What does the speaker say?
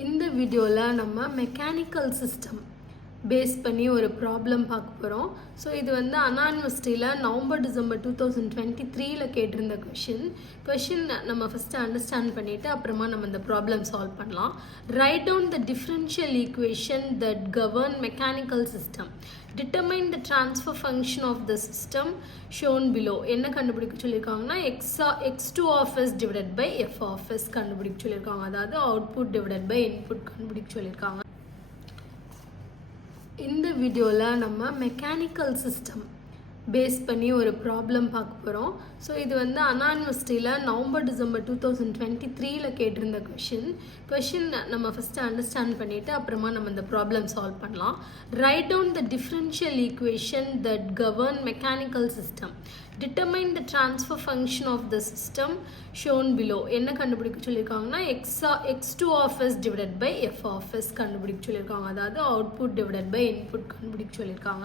இந்த வீடியோவில் நம்ம மெக்கானிக்கல் சிஸ்டம் பேஸ் பண்ணி ஒரு ப்ராப்ளம் பார்க்க போகிறோம். ஸோ இது வந்து அண்ணா யூனிவர்சிட்டியில் நவம்பர் டிசம்பர் 2023 கேட்டிருந்த கொஷின் நம்ம ஃபஸ்ட்டு அண்டர்ஸ்டாண்ட் பண்ணிவிட்டு அப்புறமா நம்ம இந்த ப்ராப்ளம் சால்வ் பண்ணலாம். Write down the differential equation that govern mechanical system. Determine the transfer function of the system shown below. என்ன கண்டுபிடிக்க சொல்லியிருக்காங்கன்னா x2 of S divided by F of S கண்டுபிடிக்க சொல்லியிருக்காங்க. அதாவது அவுட்புட் டிவைடட் பை இன்புட் கண்டுபிடிக்க சொல்லியிருக்காங்க. இந்த வீடியோவில் நம்ம மெக்கானிக்கல் சிஸ்டம் பேஸ் பண்ணி ஒரு ப்ராப்ளம் பார்க்க போகிறோம். ஸோ இது வந்து அண்ணா யூனிவர்சிட்டியில் நவம்பர் டிசம்பர் 2023 கேட்டிருந்த கொஷின் நம்ம ஃபஸ்ட்டு அண்டர்ஸ்டாண்ட் பண்ணிவிட்டு அப்புறமா நம்ம இந்த ப்ராப்ளம் சால்வ் பண்ணலாம். Write down the differential equation that govern mechanical system. Determine the transfer function of the system shown below. என்ன கண்டுபிடிக்க சொல்லியிருக்காங்கன்னா x2 of S divided by F of S கண்டுபிடிக்க சொல்லியிருக்காங்க. அதாவது அவுட்புட் டிவைடட் பை இன்புட் கண்டுபிடிக்க சொல்லியிருக்காங்க.